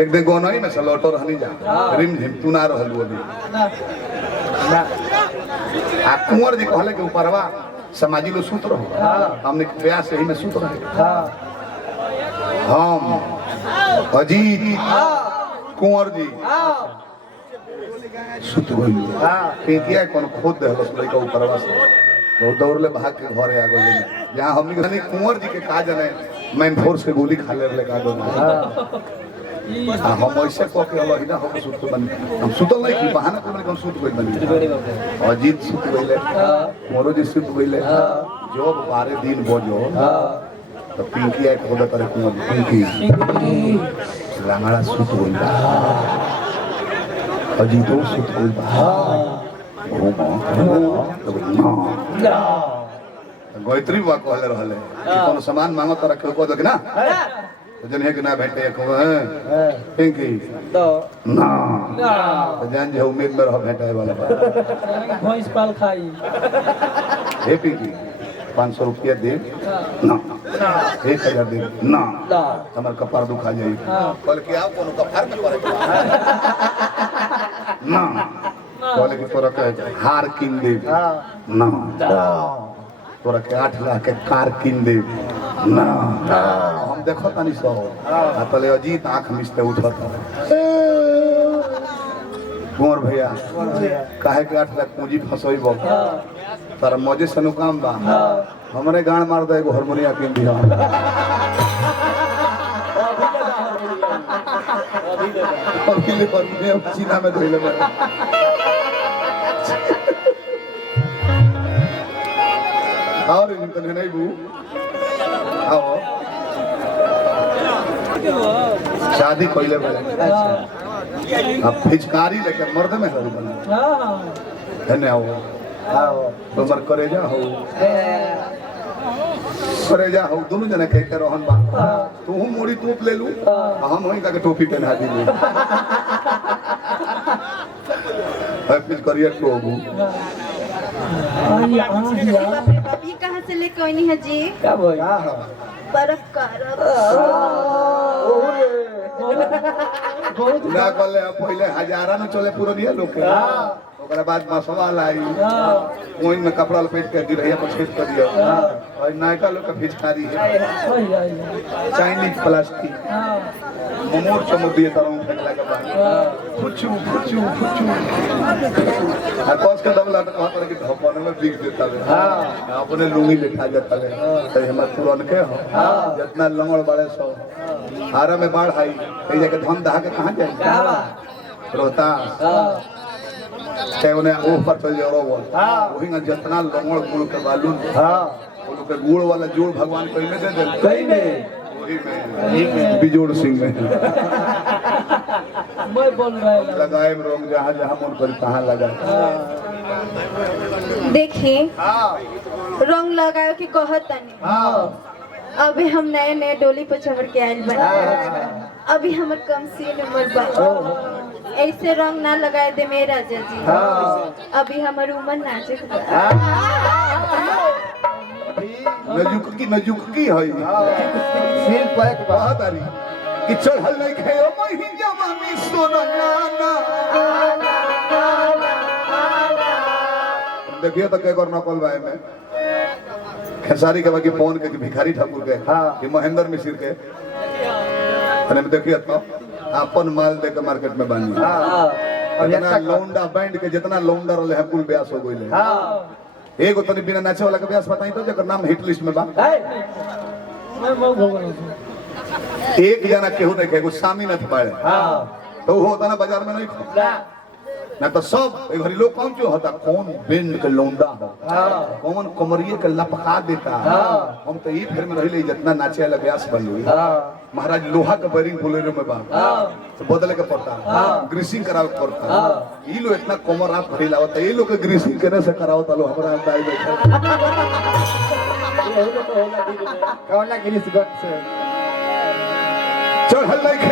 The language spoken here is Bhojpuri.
एक दिन गोनई में सलोटो रहनी जा रिम झिम तू ना रहलू अभी आ कुंवर जी कहले के ऊपरवा समाजी लो सूत रहो हमने प्रयास सही में सूत रहे हम अजीत कुंवर जी सूत गई पेटिया कौन खोद देहलस लइका ऊपरवा से बहुत दौड़ले भाग के घरे आ गए जहां हमनी कुंवर जी के का जाने मैन फोर्स के गोली खा ले का दो हम ऐसे कह के अलग ना हम सूत बनी हम सुतल नहीं की बहाना को हम सूत गई बनी अजीत सूत गइले मोरो जी सूत गइले जब 12 दिन बजो तो पिंकी एक होदा करे कुंवर पिंकी लांगड़ा सूत गइला अजीत सूत गइला गायत्री बा कहले रहले कोनो सामान मांगो त रखे को देख ना तो जन है कि ना भेटे को पिंकी तो ना तो जान जे उम्मीद में रह भेटे वाला भैंस पाल खाई हे पिंकी 500 रुपया दे ना 1000 दे ना हमर कपार दुखा जाई बोल के आओ कोनो कपार में करे ना बोले कि तोरा के हार किन दे ना तोरा के 8 लाख के कार किन दे ना हम देखो तनी सो तले अजीत आंख मिसते उठत कुंवर भैया काहे के 8 लाख पूंजी फसोइबो तारा मौजे से काम बा हमरे गान मार दे एगो हारमोनिया किन दिया अभी ले हारमोनियम चीना में धइले बा और इनका नहीं बू आओ शादी कोइले बने अब फिचकारी लेके मर्द में हल बना धन्य हो तुमर करेजा हो दोनों जने कह के रहन बा तू मोड़ी टोप ले लू हम होई का के टोपी पहना दी ले फिर करियर टोबू अभी कहाँ से लेके आई है जी? क्या बोल? बर्फ का ना कहले पहले हजारा न चले पूरा दिया लोग के ओकरा बाद मसला लाई कोइन में कपड़ा लपेट के गिरहिया पर छेद कर दिया और नायका लोग का फिचकारी है चाइनीज प्लास्टिक मोमोर चमोर दिए तरह फेंकला के बाद फुचू फुचू फुचू हर कौस के दम लाता कहता है कि ढपने में बिक देता है अपने लुंगी लेटा जाता है तो हमारे पुरान के हो जितना लंगड़ बड़े सो हारा में बाढ़ आई कई जगह धन दहा के कहाँ जाए रोहतास चाहे उन्हें ऊपर चल जाओ वही ना जितना लंगड़ गुड़ के बालू के गुड़ वाला जोड़ भगवान कोई में दे दे बिजोड़ सिंह में मैं बोल रहा लगाए रोग जहाँ जहाँ मन कर कहाँ लगा देखिए रंग लगाओ कि कहत तनी अभी हम नए नए डोली पर चढ़ के आयल बने अभी हमर कम सीन उम्र बा ऐसे रंग ना लगाए दे मेरा राजा जी अभी हमर उम्र नाजुक बा नजुकी है सिर पर एक बात आ रही कि चढ़ल नहीं खायो मही जवानी सोना नाना देखिए तो कई नकल भाई में खेसारी के बाकी पवन के भिखारी ठाकुर के कि महेंद्र मिश्र के अरे देखिए तो अपन माल दे के मार्केट में बानी जितना लौंडा बैंड के जितना लौंडा रहे हैं कुल ब्यास हो गइले एगो तनी बिना नाचे वाला के ब्यास बताई तो जेकर नाम हिट लिस्ट में बा एक जना केहू नहीं केहू सामी न पाए तो वो होता ना बाजार में नहीं खो ना तो सब घरी लोग कौन जो होता कौन बैंड के लौंडा कौन कमरिए के लपका देता हम तो ये फिर में रही जितना नाचे वाला ब्यास बन महाराज लोहा का बैरिंग बोलेरो में बा तो बदले के पड़ता ग्रीसिंग करावे के पड़ता ये लोग इतना कमर आप फैलावत ये लोग के ग्रीसिंग करे से करावत लो हमरा अंदाज बैठा कौन ना ग्रीस गट से चढ़ल नहीं